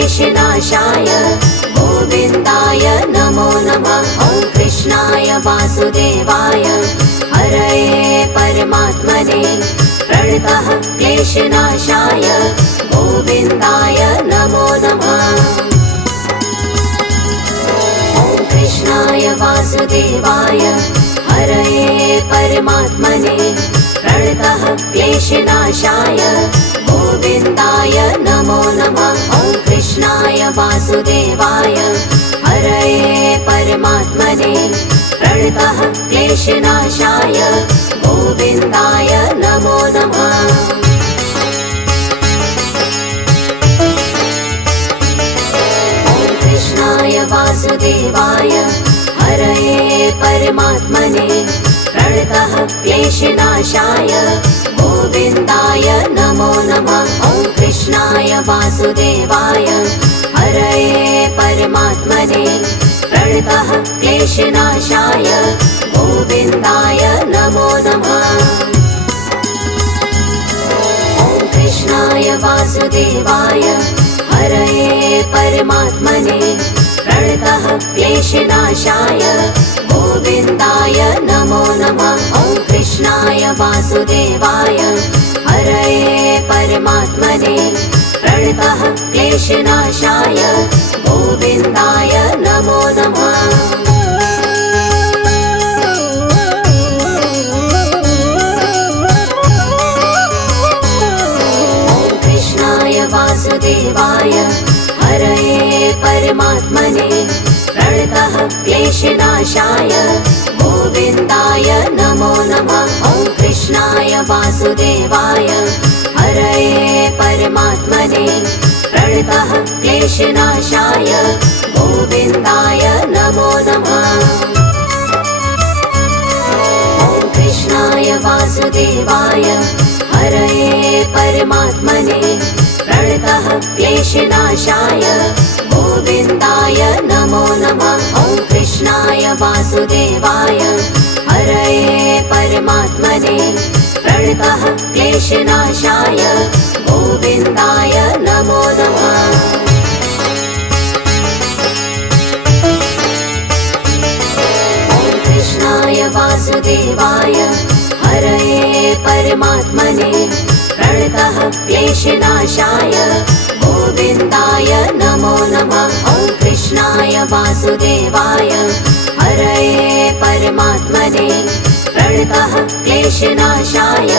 क्लेशनाशाय गोविन्दाय नमो नमः। ॐ कृष्णाय वासुदेवाय हरये परमात्मने प्रणतः क्लेशनाशाय गोविन्दाय नमो नमः। ॐ कृष्णाय वासुदेवाय हरये परमात्मने प्रणतः क्लेशनाशाय गोविन्दाय नमो नमः। ॐ कृष्णाय वासुदेवाय हरये परमात्मने प्रणतः क्लेशनाशाय गोविन्दाय नमो नमः। ॐ कृष्णाय वासुदेवाय हरये परमात्मने प्रणतः क्लेशनाशाय गोविन्दाय नमो नमः। ॐ कृष्णाय वासुदेवाय हरये परमात्मने प्रणतः क्लेशनाशाय गोविन्दाय नमो नमः। ॐ कृष्णाय वासुदेवाय हरये परमात्मने प्रणतः क्लेशनाशाय गोविन्दाय नमो नमः। ॐ कृष्णाय वासुदेवाय हरये परमात्मने प्रणतः क्लेशनाशाय गोविन्दाय नमो नमः। ॐ कृष्णाय वासुदेवाय हरये परमात्मने प्रणतः क्लेशनाशाय गोविन्दाय नमो नमः। ॐ कृष्णाय वासुदेवाय हरये परमात्मने प्रणतः क्लेशनाशाय गोविन्दाय नमो नमः। ॐ कृष्णाय वासुदेवाय हरये परमात्मने प्रणतः क्लेशनाशाय गोविन्दाय नमो नमः। ॐ कृष्णाय वासुदेवाय हरये परमात्मने प्रणतः क्लेशनाशाय गोविन्दाय नमो नमः। ॐ कृष्णाय वासुदेवाय हरये परमात्मने प्रणतः क्लेशनाशाय गोविन्दाय नमो नमः। ॐ कृष्णाय वासुदेवाय हरये परमात्मने प्रणतः क्लेशनाशाय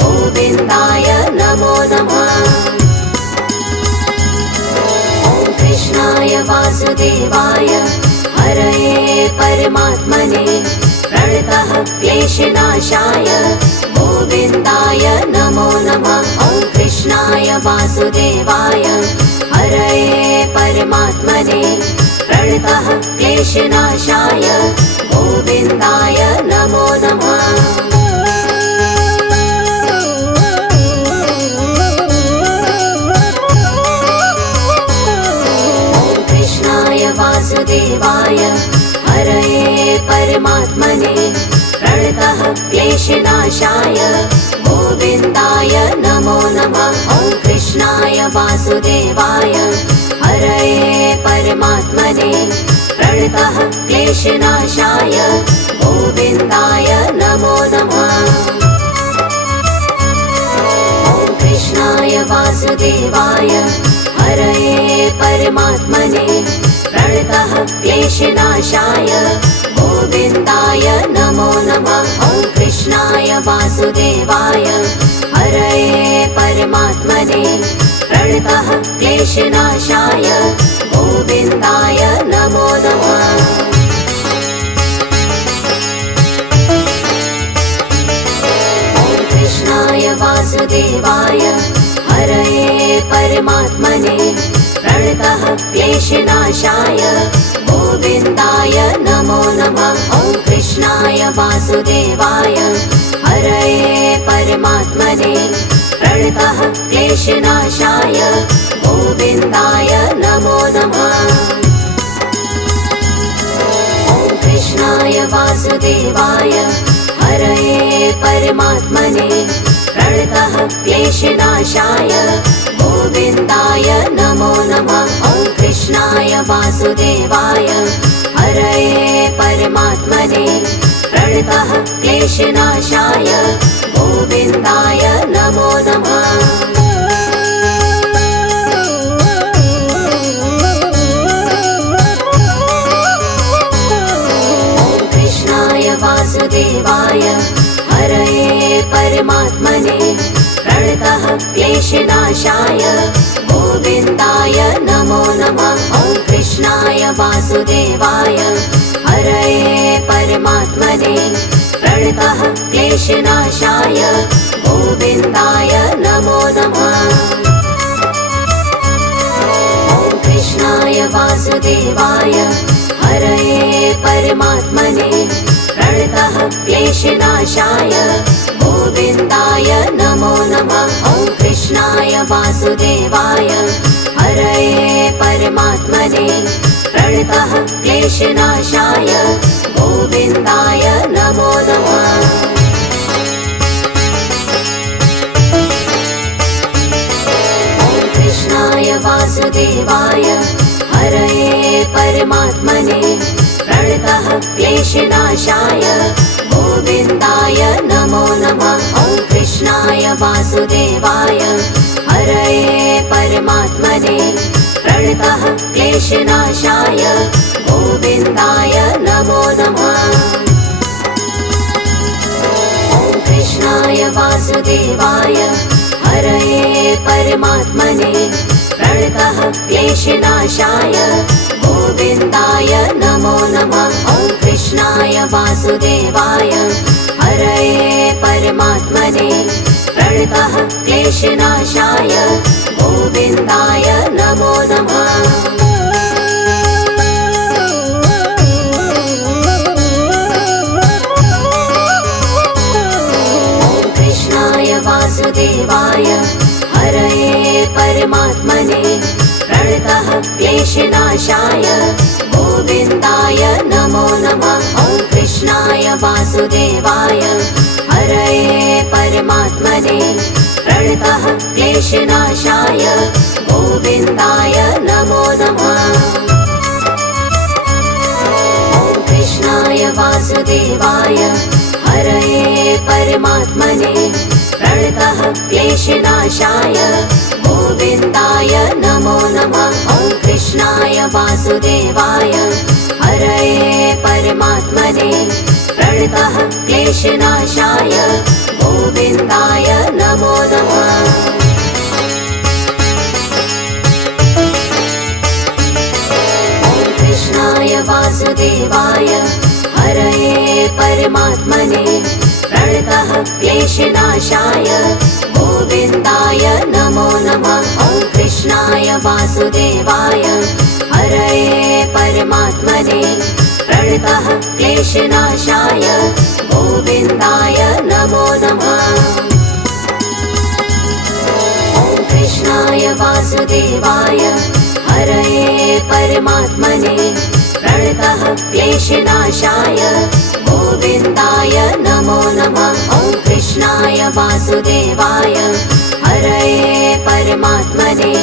गोविन्दाय नमो नमः। ॐ कृष्णाय वासुदेवाय हरये परमात्मने प्रणतः क्लेशनाशाय गोविन्दाय नमो नमः। ॐ कृष्णाय वासुदेवाय हरये परमात्मने प्रणतः क्लेशनाशाय गोविन्दाय नमो नमः। ॐ कृष्णाय वासुदेवाय हरये परमात्मने प्रणतः क्लेशनाशाय गोविन्दाय नमो नमः। ॐ कृष्णाय वासुदेवाय हरये परमात्मने प्रणतः क्लेशनाशाय गोविन्दाय नमो नमः। ॐ कृष्णाय वासुदेवाय हरये परमात्मने प्रणतः क्लेशनाशाय गोविन्दाय नमो नमः। ॐ कृष्णाय वासुदेवाय हरये परमात्मने प्रणतः क्लेशनाशाय गोविन्दाय नमो नमः। ॐ कृष्णाय वासुदेवाय हरये परमात्मने प्रणतः क्लेशनाशाय गोविन्दाय नमो नमः। ॐ कृष्णाय वासुदेवाय हरये परमात्मने प्रणतः क्लेशनाशाय गोविन्दाय नमो नमः। ॐ कृष्णाय वासुदेवाय हरये परमात्मने प्रणतः क्लेशनाशाय गोविन्दाय नमो नमः। वासुदेवाय हरये परमात्मने प्रणतः क्लेशनाशाय गोविन्दाय नमो नमः। वासुदेवाय हरये परमात्मने प्रणतः क्लेशनाशाय गोविन्दाय नमो नमः। ॐ कृष्णाय वासुदेवाय हरये परमात्मने प्रणतः क्लेशनाशाय गोविन्दाय नमो नमः। ॐ कृष्णाय वासुदेवाय हरये परमात्मने प्रणतः क्लेशनाशाय गोविन्दाय नमो नमः। ॐ कृष्णाय वासुदेवाय हरये परमात्मने प्रणतः क्लेशनाशाय गोविन्दाय नमो नमः। ॐ कृष्णाय वासुदेवाय हरये परमात्मने प्रणतः क्लेशनाशाय गोविन्दाय नमो नमः। ॐ कृष्णाय वासुदेवाय हरये परमात्मने प्रणतः क्लेशनाशाय गोविन्दाय नमो नमः। ॐ कृष्णाय वासुदेवाय हरये परमात्मने प्रणतः क्लेशनाशाय गोविन्दाय नमो नमः। ॐ कृष्णाय वासुदेवाय हरये परमात्मने प्रणतः क्लेशनाशाय गोविन्दाय नमो नमः। ॐ कृष्णाय वासुदेवाय हरये परमात्मने प्रणतः क्लेशनाशाय गोविन्दाय नमो नमः। ॐ कृष्णाय वासुदेवाय हरये परमात्मने प्रणतः क्लेशनाशाय गोविन्दाय नमो नमः। ॐ कृष्णाय वासुदेवाय हरये परमात्मने प्रणतः क्लेशनाशाय गोविन्दाय नमो नमः। ॐ कृष्णाय वासुदेवाय हरये परमात्मने प्रणतः क्लेशनाशाय गोविन्दाय नमो नमः। ॐ कृष्णाय वासुदेवाय हरये परमात्मने प्रणतः क्लेशनाशाय गोविन्दाय नमो नमः। ॐ कृष्णाय वासुदेवाय हरये परमात्मने प्रणतः क्लेशनाशाय गोविन्दाय नमो नमः। ॐ कृष्णाय वासुदेवाय हरये परमात्मने प्रणतः क्लेशनाशाय गोविन्दाय नमो नमः। ॐ कृष्णाय वासुदेवाय हरये परमात्मने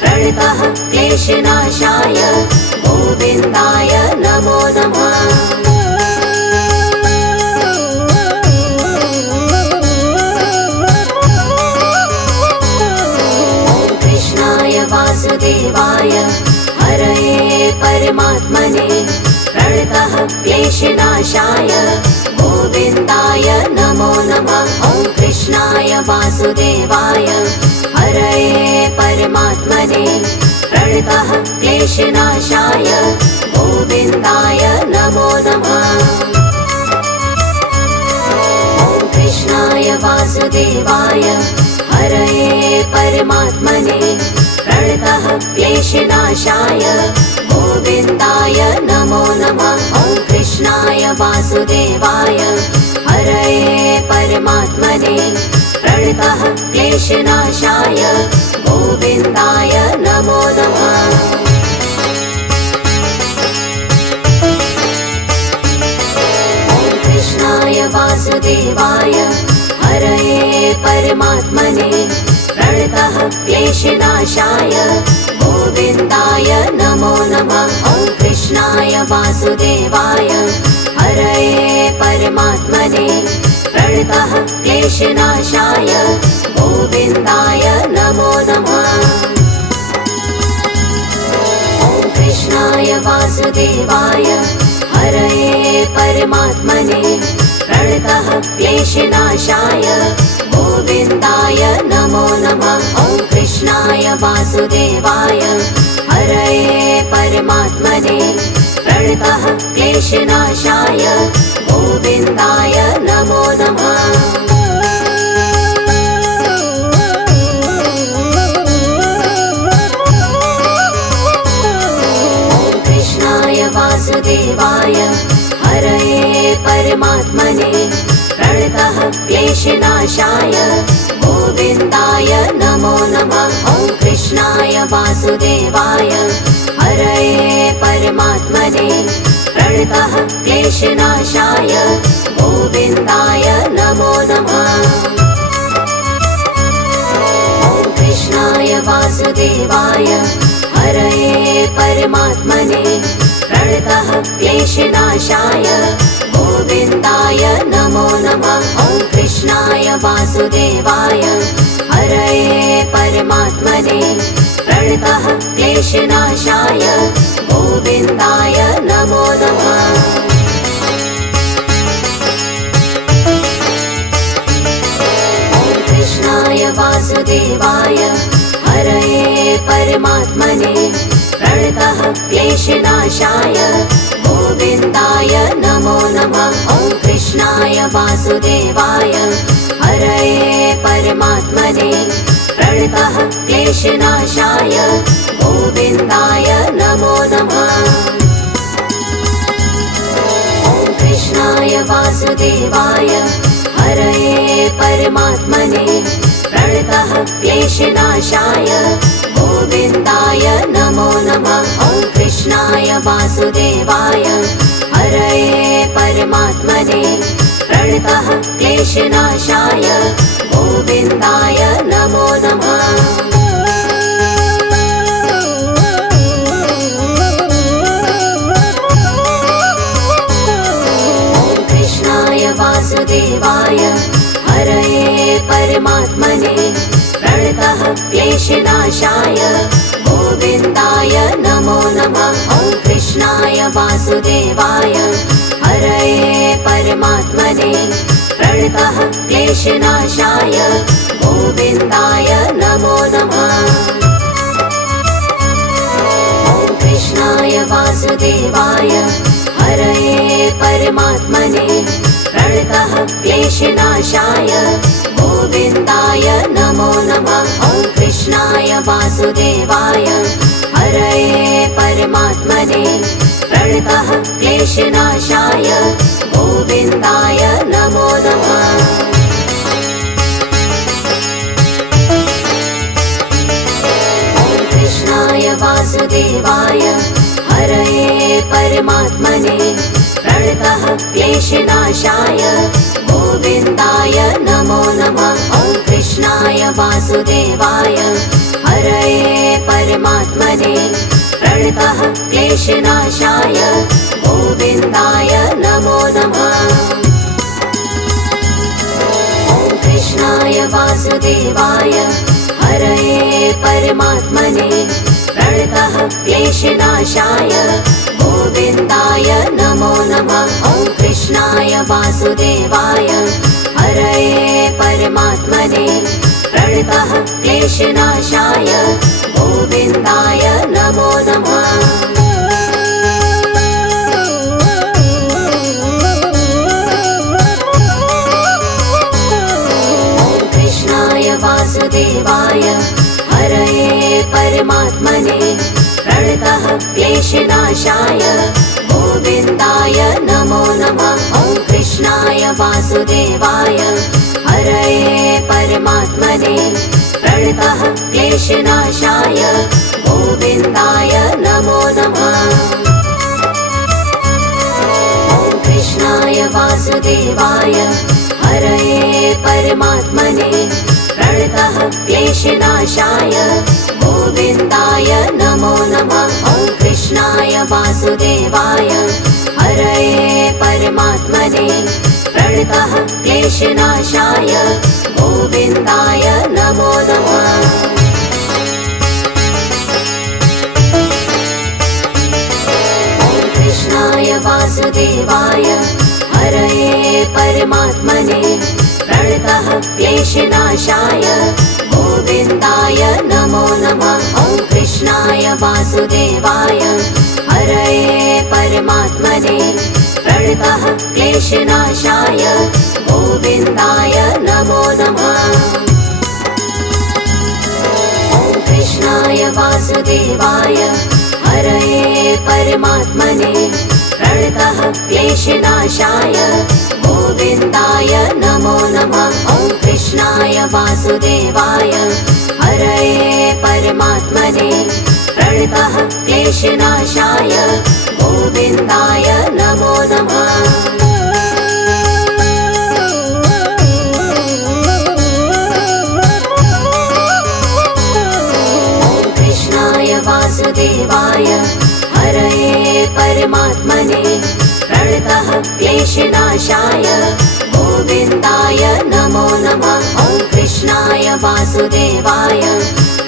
प्रणतः क्लेशनाशाय गोविन्दाय नमो नमः। ॐ कृष्णाय वासुदेवाय हरये परमात्मने प्रणतः क्लेशनाशाय गोविन्दाय नमो नमः। ॐ कृष्णाय वासुदेवाय हरये परमात्मने प्रणतः क्लेशनाशाय गोविन्दाय नमो नमः। ॐ कृष्णाय वासुदेवाय हरये परमात्मने प्रणतः क्लेशनाशाय गोविन्दाय नमो नमः। ॐ कृष्णाय वासुदेवाय हरये परमात्मने प्रणतः क्लेशनाशाय गोविन्दाय नमो नमः। ॐ कृष्णाय वासुदेवाय हरये परमात्मने प्रणतः क्लेशनाशाय गोविन्दाय नमो नमः। ॐ वासुदेवाय हरये परमात्मने प्रणतः क्लेशनाशाय गोविन्दाय नमो नमः। ॐ कृष्णाय वासुदेवाय हरये परमात्मने प्रणतः क्लेशनाशाय गोविन्दाय नमो नमः। ॐ कृष्णाय वासुदेवाय हरये परमात्मने प्रणतः क्लेशनाशाय गोविन्दाय नमो नमः। ॐ कृष्णाय वासुदेवाय हरये परमात्मने प्रणतः क्लेशनाशाय गोविन्दाय नमो नमः। ॐ कृष्णाय वासुदेवाय हरये परमात्मने प्रणतः क्लेशनाशाय गोविन्दाय नमो नमः। ॐ कृष्णाय वासुदेवाय हरये परमात्मने प्रणतः क्लेशनाशाय गोविन्दाय नमो नमः। ॐ कृष्णाय वासुदेवाय हरये परमात्मने प्रणतः क्लेशनाशाय गोविन्दाय नमो नमः। ॐ कृष्णाय वासुदेवाय हरये परमात्मने प्रणतः क्लेशनाशाय गोविन्दाय नमो नमः। ॐ कृष्णाय वासुदेवाय हरये परमात्मने प्रणतः क्लेशनाशाय गोविन्दाय नमो नमः। ॐ कृष्णाय वासुदेवाय हरये परमात्मने प्रणतः क्लेशनाशाय गोविन्दाय नमो नमः। ॐ कृष्णाय वासुदेवाय हरये परमात्मने प्रणतः क्लेशनाशाय गोविन्दाय नमो नमः। ॐ कृष्णाय वासुदेवाय हरये परमात्मने प्रणतः क्लेशनाशाय गोविन्दाय नमो नमः। ॐ कृष्णाय वासुदेवाय हरये परमात्मने प्रणतः क्लेशनाशाय गोविन्दाय नमो नमः। ॐ कृष्णाय वासुदेवाय हरये परमात्मने प्रणतः क्लेशनाशाय गोविन्दाय नमो नमः। ॐ कृष्णाय वासुदेवाय हरये परमात्मने प्रणतः क्लेशनाशाय गोविन्दाय नमो नमः। ॐ कृष्णाय वासुदेवाय हरये परमात्मने प्रणतः क्लेशनाशाय गोविन्दाय नमो नमः। ॐ कृष्णाय वासुदेवाय हरये परमात्मने प्रणतः क्लेशनाशाय गोविन्दाय नमो नमः। ॐ कृष्णाय वासुदेवाय हरये परमात्मने प्रणतः क्लेशनाशाय गोविन्दाय नमो नमः। ॐ कृष्णाय वासुदेवाय हरये परमात्मने प्रणतः क्लेशनाशाय गोविन्दाय नमो नमः। ॐ कृष्णाय वासुदेवाय हरये परमात्मने प्रणतः क्लेशनाशाय गोविन्दाय नमो नमः। ॐ कृष्णाय वासुदेवाय हरये परमात्मने प्रणतः क्लेशनाशाय गोविन्दाय नमो नमः। ॐ कृष्णाय वासुदेवाय हरये परमात्मने प्रणतः क्लेशनाशाय गोविन्दाय नमो नमः। ॐ कृष्णाय वासुदेवाय वासुदेवाय हरये परमात्मने प्रणतः क्लेशनाशाय गोविन्दाय नमो नमः। कृष्णाय वासुदेवाय हरये परमात्मने प्रणतः क्लेशनाशाय गोविन्दाय नमो नमः। ॐ कृष्णाय वासुदेवाय हरये परमात्मने प्रणतः क्लेशनाशाय गोविन्दाय नमो नमः। ॐ कृष्णाय वासुदेवाय हरये परमात्मने प्रणतः क्लेशनाशाय गोविन्दाय नमो नमः। ॐ कृष्णाय वासुदेवाय हरये परमात्मने प्रणतः क्लेशनाशाय गोविन्दाय नमो नमः। वासुदेवाय हरये परमात्मने प्रणतः क्लेशनाशाय गोविन्दाय नमो नमः। ॐ कृष्णाय वासुदेवाय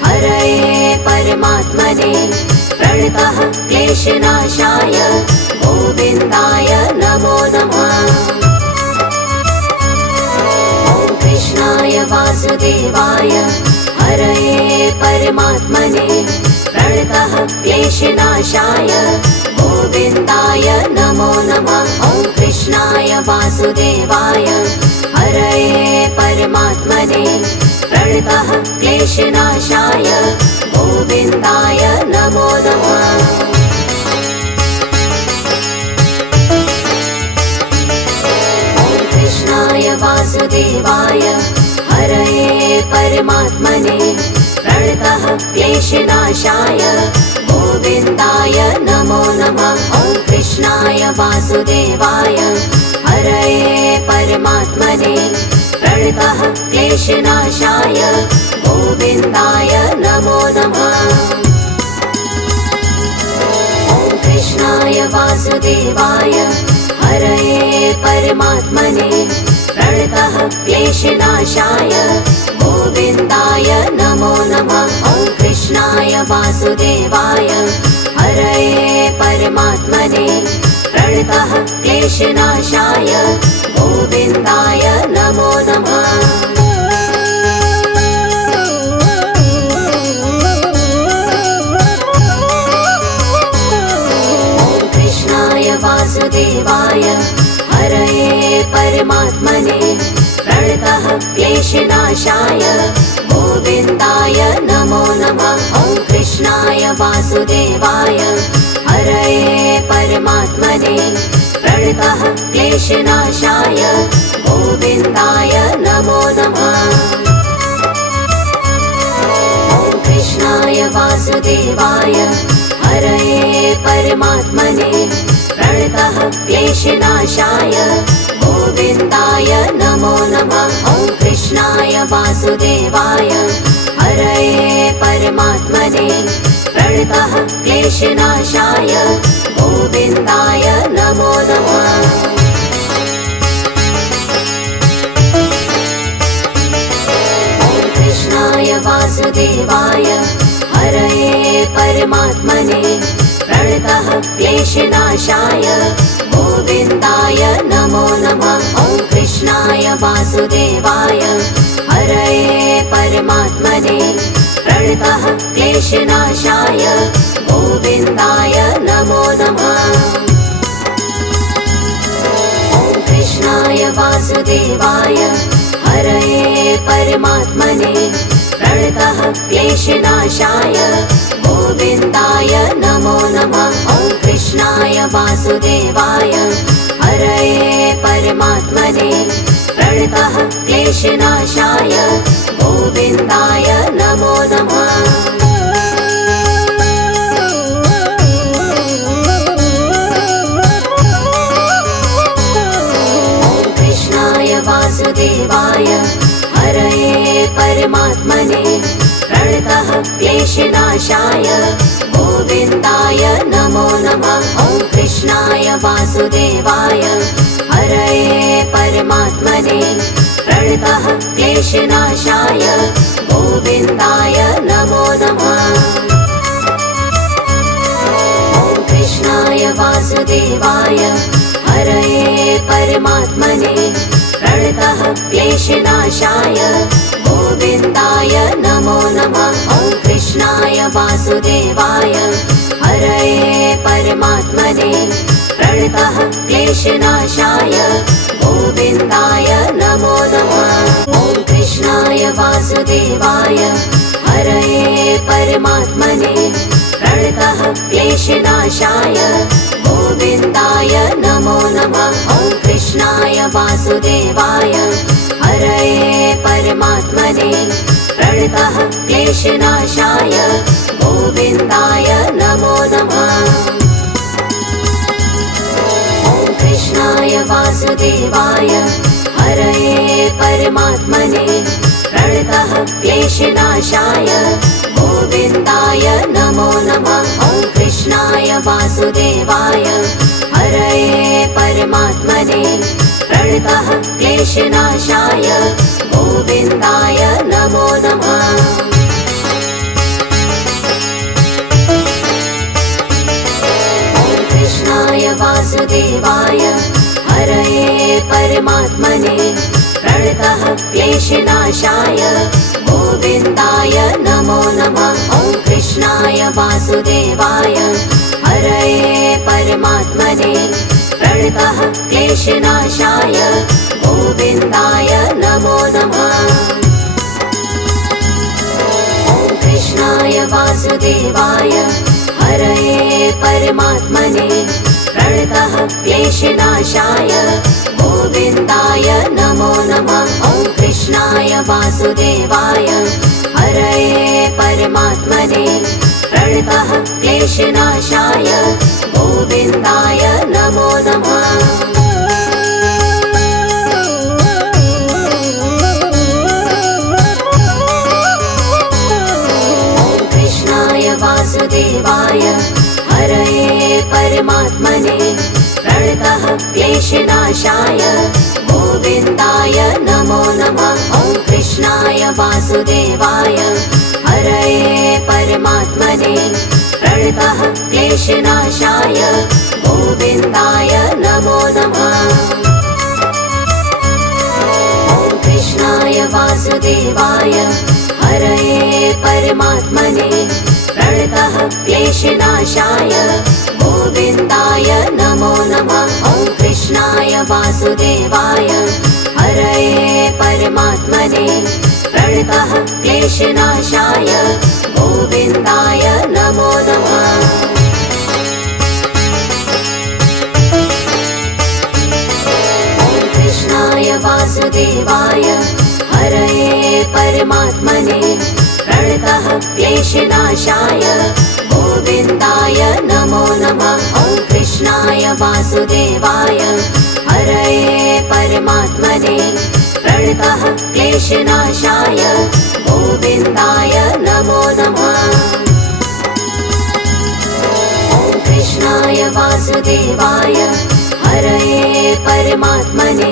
हरये परमात्मने प्रणतः क्लेशनाशाय गोविन्दाय नमो नमः। ॐ कृष्णाय वासुदेवाय हरये परमात्मने प्रणतः क्लेशनाशाय गोविन्दाय नमो नमः। ॐ कृष्णाय वासुदेवाय हरये परमात्मने प्रणतः क्लेशनाशाय गोविन्दाय नमो नमः। ॐ कृष्णाय वासुदेवाय हरये परमात्मने प्रणतः क्लेशनाशाय गोविन्दाय नमो नमः। ॐ कृष्णाय वासुदेवाय हरये परमात्मने प्रणतः क्लेशनाशाय गोविन्दाय नमो नमः। ॐ कृष्णाय वासुदेवाय हरये परमात्मने प्रणतः क्लेशनाशाय गोविन्दाय नमो नमः। ॐ कृष्णाय वासुदेवाय हरये परमात्मने प्रणतः क्लेशनाशाय गोविन्दाय नमो नमः। ॐ कृष्णाय वासुदेवाय हरये परमात्मने प्रणतः क्लेशनाशाय गोविन्दाय नमो नमः। ॐ कृष्णाय वासुदेवाय हरये परमात्मने प्रणतः क्लेशनाशाय गोविन्दाय नमो नमः। ॐ कृष्णाय वासुदेवाय हरये परमात्मने प्रणतः क्लेशनाशाय गोविन्दाय नमो नमः। ॐ कृष्णाय वासुदेवाय हरये परमात्मने प्रणतः क्लेशनाशाय गोविन्दाय नमो नमः। ॐ कृष्णाय वासुदेवाय हरये परमात्मने प्रणतः क्लेशनाशाय गोविन्दाय नमो नमः। ॐ कृष्णाय वासुदेवाय हरये परमात्मने प्रणतः क्लेशनाशाय गोविन्दाय नमो नमः। ॐ कृष्णाय वासुदेवाय हरये परमात्मने प्रणतः क्लेशनाशाय गोविन्दाय नमो नमः। ॐ कृष्णाय वासुदेवाय हरये परमात्मने प्रणतः क्लेशनाशाय गोविन्दाय नमो नमः। ॐ कृष्णाय वासुदेवाय हरये परमात्मने प्रणतः क्लेशनाशाय गोविन्दाय नमो नमः। ॐ कृष्णाय वासुदेवाय हरये परमात्मने प्रणतः क्लेशनाशाय गोविन्दाय नमो नमः। ॐ कृष्णाय वासुदेवाय हरये परमात्मने प्रणतः क्लेशनाशाय गोविन्दाय नमो नमः। ॐ कृष्णाय वासुदेवाय हरये परमात्मने प्रणतः क्लेशनाशाय गोविन्दाय नमो नमः। ॐ कृष्णाय वासुदेवाय हरये परमात्मने प्रणतः क्लेशनाशाय गोविन्दाय नमो नमः। ॐ कृष्णाय वासुदेवाय हरये परमात्मने प्रणतः क्लेशनाशाय गोविन्दाय नमो नमः। ॐ कृष्णाय वासुदेवाय हरये परमात्मने प्रणतः क्लेशनाशाय गोविन्दाय नमो नमः। ॐ कृष्णाय वासुदेवाय हरये परमात्मने प्रणतः क्लेशनाशाय गोविन्दाय नमो नमः। ॐ कृष्णाय वासुदेवाय हरये परमात्मने प्रणतः क्लेशनाशाय गोविन्दाय नमो नमः। ॐ कृष्णाय वासुदेवाय हरये परमात्मने प्रणतः क्लेशनाशाय गोविन्दाय नमो नमः। ॐ कृष्णाय वासुदेवाय हरये परमात्मने प्रणतः क्लेशनाशाय गोविन्दाय नमो नमः। ॐ कृष्णाय वासुदेवाय हरये परमात्मने प्रणतः क्लेशनाशाय गोविन्दाय नमो नमः। ॐ कृष्णाय वासुदेवाय हरये परमात्मने प्रणतः क्लेशनाशाय गोविन्दाय नमो नमः। ॐ कृष्णाय वासुदेवाय हरये परमात्मने प्रणतः क्लेशनाशाय गोविन्दाय नमो नमः। ॐ कृष्णाय वासुदेवाय हरये परमात्मने प्रणतः क्लेशनाशाय गोविन्दाय नमो नमः। ॐ कृष्णाय वासुदेवाय हरये परमात्मने प्रणतः क्लेशनाशाय गोविन्दाय नमो नमः। ॐ कृष्णाय वासुदेवाय हरये परमात्मने प्रणतः क्लेशनाशाय गोविन्दाय नमो नमः। ॐ कृष्णाय वासुदेवाय हरये परमात्मने प्रणतः क्लेशनाशाय गोविन्दाय नमो नमः। ॐ कृष्णाय वासुदेवाय हरये परमात्मने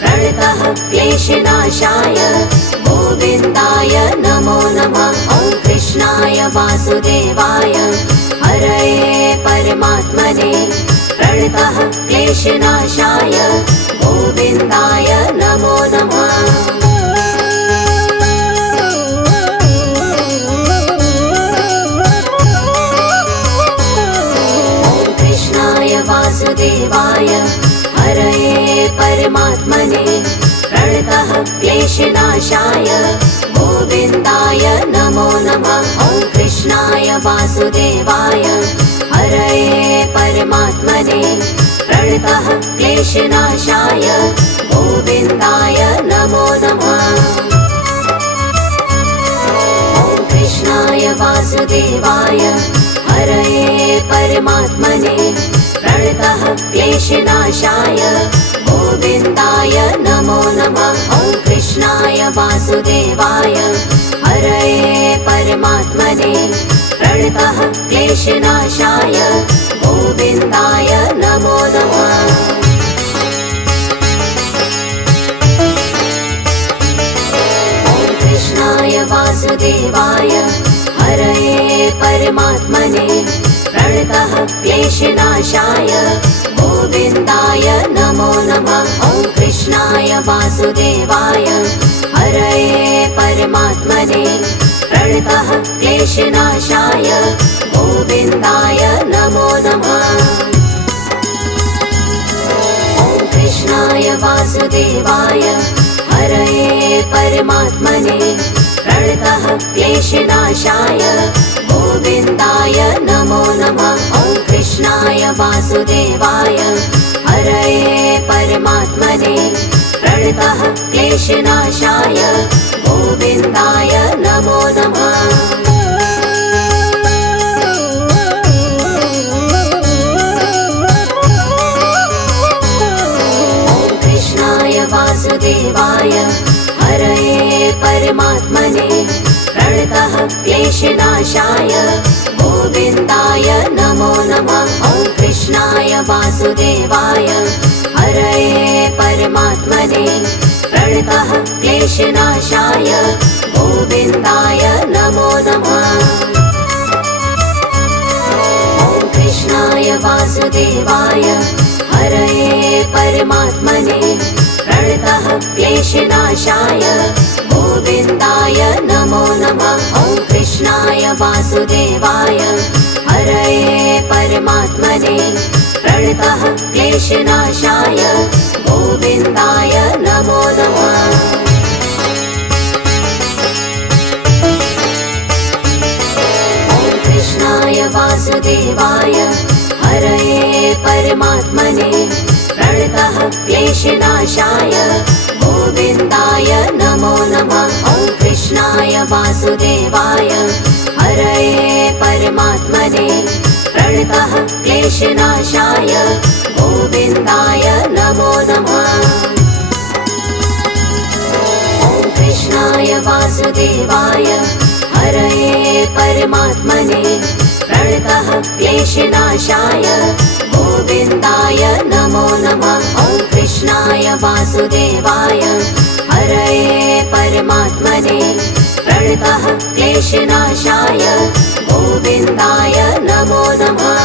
प्रणतः क्लेशनाशाय गोविन्दाय नमो नमः। ॐ कृष्णाय वासुदेवाय हरये परमात्मने प्रणतः क्लेशनाशाय गोविन्दाय नमो नमः। ॐ कृष्णाय वासुदेवाय हरये परमात्मने प्रणतः क्लेशनाशाय गोविन्दाय नमो नमः। ॐ कृष्णाय वासुदेवाय हरये परमात्मने प्रणतः क्लेशनाशाय गोविन्दाय नमो नमः। ॐ कृष्णाय वासुदेवाय हरये परमात्मने प्रणतः क्लेशनाशाय गोविन्दाय नमो नमः। ॐ कृष्णाय वासुदेवाय हरये परमात्मने प्रणतः क्लेशनाशाय गोविन्दाय नमो नमः। ॐ कृष्णाय वासुदेवाय हरये परमात्मने प्रणतः क्लेशनाशाय गोविन्दाय नमो नमः। ॐ कृष्णाय वासुदेवाय हरये परमात्मने प्रणतः क्लेशनाशाय गोविन्दाय नमो नमः। ॐ कृष्णाय वासुदेवाय हरये परमात्मने प्रणतः क्लेशनाशाय गोविन्दाय नमो नमः। ॐ कृष्णाय वासुदेवाय हरये परमात्मने प्रणतः क्लेशनाशाय गोविन्दाय नमो नमः। ॐ कृष्णाय वासुदेवाय हरये परमात्मने प्रणतः क्लेशनाशाय गोविन्दाय नमो नमः। ॐ कृष्णाय वासुदेवाय हरये परमात्मने प्रणतः क्लेशनाशाय गोविन्दाय नमो नमः। ॐ कृष्णाय वासुदेवाय हरये परमात्मने प्रणतः क्लेशनाशाय गोविन्दाय नमो नमः। ॐ कृष्णाय वासुदेवाय हरये परमात्मने प्रणतः क्लेशनाशाय गोविन्दाय नमो नमः। ॐ कृष्णाय वासुदेवाय हरये परमात्मने प्रणतः क्लेशनाशाय गोविन्दाय नमो नमः। ॐ कृष्णाय वासुदेवाय हरये परमात्मने प्रणतः क्लेशनाशाय गोविन्दाय नमो नमः। ॐ कृष्णाय वासुदेवाय हरये परमात्मने प्रणतः क्लेशनाशाय गोविन्दाय नमो नमः। ॐ कृष्णाय वासुदेवाय हरये परमात्मने प्रणतः क्लेशनाशाय गोविन्दाय नमो नमः।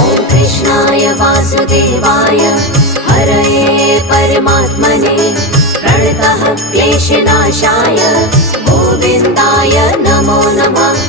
ॐ कृष्णाय वासुदेवाय हरये परमात्मने प्रणतः क्लेशनाशाय गोविन्दाय नमो नमः।